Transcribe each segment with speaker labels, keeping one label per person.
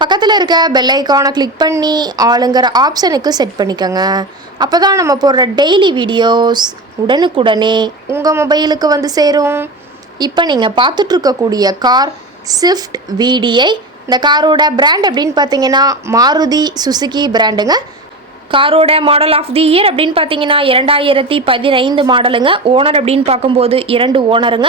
Speaker 1: பக்கத்தில் இருக்க பெல் ஐக்கானை கிளிக் பண்ணி ஆளுங்கிற ஆப்ஷனுக்கு செட் பண்ணிக்கோங்க. அப்போ தான் நம்ம போடுற டெய்லி வீடியோஸ் உடனுக்குடனே உங்கள் மொபைலுக்கு வந்து சேரும். இப்போ நீங்கள் பார்த்துட்ருக்கக்கூடிய கார் ஸ்விஃப்ட் விடிஐ இந்த காரோட பிராண்ட் அப்படின்னு பார்த்தீங்கன்னா மாருதி சுசுகி பிராண்டுங்க காரோட மாடல் ஆஃப் தி இயர் அப்படின்னு பார்த்தீங்கன்னா இரண்டாயிரத்தி பதினைந்து மாடலுங்க. ஓனர் அப்படின்னு பார்க்கும்போது இரண்டு ஓனருங்க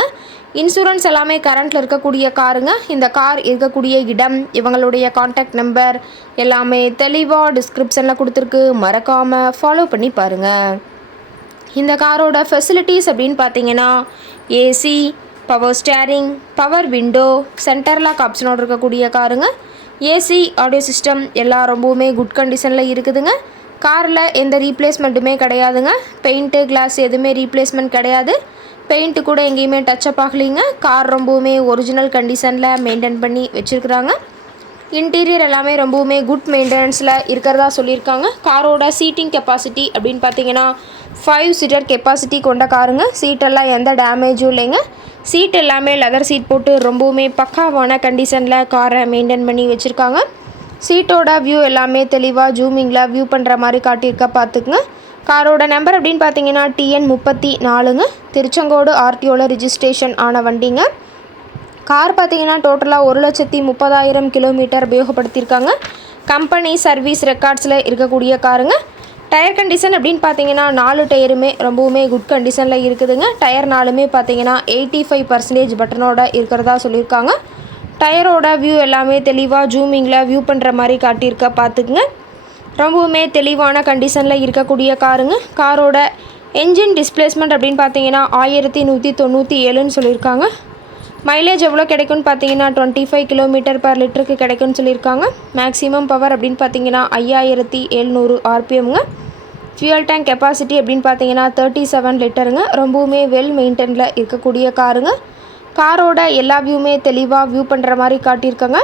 Speaker 1: இன்சூரன்ஸ் எல்லாமே கரண்ட்டில் இருக்கக்கூடிய காருங்க இந்த கார் இருக்கக்கூடிய இடம் இவங்களுடைய காண்டாக்ட் நம்பர் எல்லாமே தெளிவாக டிஸ்கிரிப்ஷனில் கொடுத்துருக்கு. மறக்காமல் ஃபாலோ பண்ணி பாருங்கள் இந்த காரோட ஃபெசிலிட்டிஸ் அப்படின்னு பார்த்தீங்கன்னா AC power steering power window centre lock ஆப்ஷனோடு இருக்கக்கூடிய காருங்க ஏசி ஆடியோ சிஸ்டம் எல்லாம் ரொம்பவுமே குட் கண்டிஷனில் இருக்குதுங்க. காரில் எந்த ரீப்ளேஸ்மெண்ட்டுமே கிடையாதுங்க. பெயிண்ட்டு கிளாஸ் எதுவுமே ரீப்ளேஸ்மெண்ட் கிடையாது. பெயிண்ட்டு கூட எங்கேயுமே டச்சப் ஆகலைங்க. கார் ரொம்பவுமே ஒரிஜினல் கண்டிஷனில் மெயின்டைன் பண்ணி வச்சுருக்குறாங்க. இன்டீரியர் எல்லாமே ரொம்பவுமே குட் மெயின்டெனன்ஸில் இருக்கிறதா சொல்லியிருக்காங்க. காரோட சீட்டிங் கெப்பாசிட்டி அப்படின்னு பார்த்தீங்கன்னா ஃபைவ் சீட்டர் கெப்பாசிட்டி கொண்ட காருங்க. சீட்டெல்லாம் எந்த டேமேஜும் இல்லைங்க. சீட் எல்லாமே லெதர் சீட் போட்டு ரொம்பவுமே பக்காவான கண்டிஷனில் காரை மெயின்டைன் பண்ணி வச்சுருக்காங்க. சீட்டோட வியூ எல்லாமே தெளிவாக ஜூமிங்கில் வியூ பண்ணுற மாதிரி காட்டியிருக்க பார்த்துக்குங்க காரோட நம்பர் அப்படின்னு பார்த்தீங்கன்னா டிஎன் முப்பத்தி நாலுங்க. திருச்செங்கோடு ஆர்டிஓவில் ரிஜிஸ்ட்ரேஷன் ஆன வண்டிங்க. கார் பார்த்தீங்கன்னா டோட்டலாக ஒரு லட்சத்தி முப்பதாயிரம் கிலோமீட்டர் உபயோகப்படுத்தியிருக்காங்க. கம்பெனி சர்வீஸ் ரெக்கார்ட்ஸில் இருக்கக்கூடிய காருங்க. டயர் கண்டிஷன் அப்படின்னு பார்த்தீங்கன்னா நாலு டயருமே ரொம்பவுமே குட் கண்டிஷனில் இருக்குதுங்க. டயர் நாலுமே பார்த்தீங்கன்னா எயிட்டி ஃபைவ் பர்சன்டேஜ் பட்டனோட இருக்கிறதா சொல்லியிருக்காங்க. டயரோட வியூ எல்லாமே தெளிவாக ஜூமிங்கில் வியூ பண்ணுற மாதிரி காட்டியிருக்க பார்த்துக்குங்க. ரொம்பவுமே தெளிவான கண்டிஷனில் இருக்கக்கூடிய காருங்க. காரோட என்ஜின் டிஸ்பிளேஸ்மெண்ட் அப்படின்னு பார்த்தீங்கன்னா ஆயிரத்தி நூற்றி தொண்ணூற்றி ஏழுன்னு சொல்லியிருக்காங்க. மைலேஜ் எவ்வளோ கிடைக்கும்னு பார்த்தீங்கன்னா டுவெண்ட்டி ஃபைவ் கிலோமீட்டர் பர் லிட்டருக்கு கிடைக்கும்னு சொல்லியிருக்காங்க. மேக்ஸிமம் பவர் அப்படின்னு பார்த்தீங்கன்னா ஐயாயிரத்தி எழுநூறு ஆர்பிஎம்ங்க. ஃபியூயல் டேங்க் கெப்பாசிட்டி அப்படின்னு பார்த்தீங்கன்னா தேர்ட்டி செவன் லிட்டருங்க ரொம்பவுமே வெல் மெயின்டைனில் இருக்கக்கூடிய காருங்க. காரோட எல்லா வியூமே தெளிவாக வியூ பண்ணுற மாதிரி காட்டியிருக்கேங்க.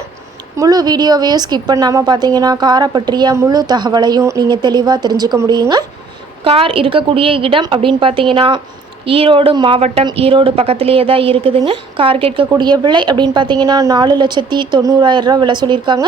Speaker 1: முழு வீடியோவையும் ஸ்கிப் பண்ணாமல் பார்த்தீங்கன்னா காரை பற்றிய முழு தகவலையும் நீங்கள் தெளிவாக தெரிஞ்சுக்க முடியுங்க. கார் இருக்கக்கூடிய இடம் அப்படின்னு பார்த்தீங்கன்னா ஈரோடு மாவட்டம் ஈரோடு பக்கத்துலேயே தான் இருக்குதுங்க. கார் கேட்கக்கூடிய விலை அப்படின்னு பார்த்தீங்கன்னா நாலு லட்சத்தி தொண்ணூறாயிரம் ரூபா விலை சொல்லியிருக்காங்க.